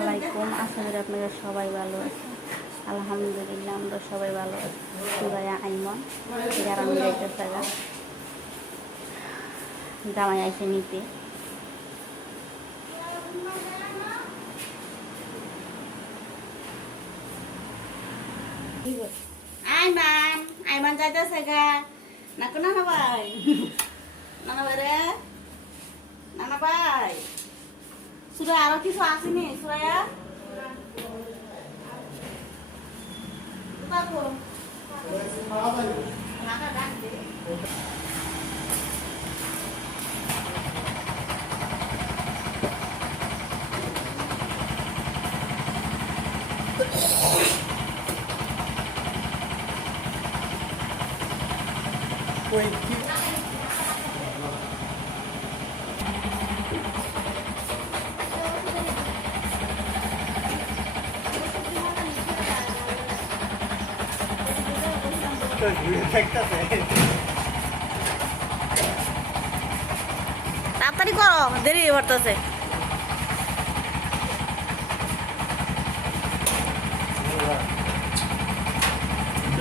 আলাইকুম, আশা করি আপনারা সবাই ভালো আছেন। আলহামদুলিল্লাহ, আমরা সবাই ভালো আছি। সুরায়া আইমন গ্রাম যাইতে থাকা। জামাই আইসে নিতে। আইমান আইমান যাইতেছে গা। নাকো নানা ভাই। নানা ভাই রে নানা ভাই। সুরা আরো কিছু আসেনি সুরায়া বাবু নাকা ডাক দে তাড়াতাড়ি করো দেরি করতেছে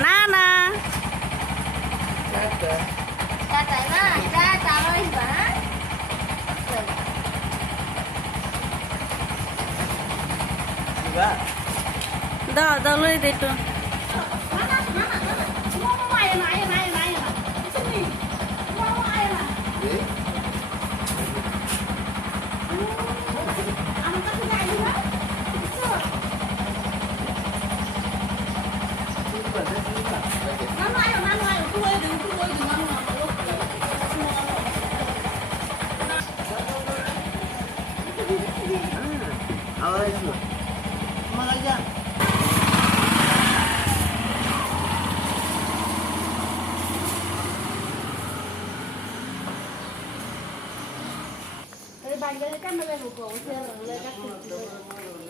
না না। দাও দাও লই দে একটু। ơi. Mà lấy ra. Hãy subscribe cho kênh Ghiền Mì Gõ Để không bỏ lỡ những video hấp dẫn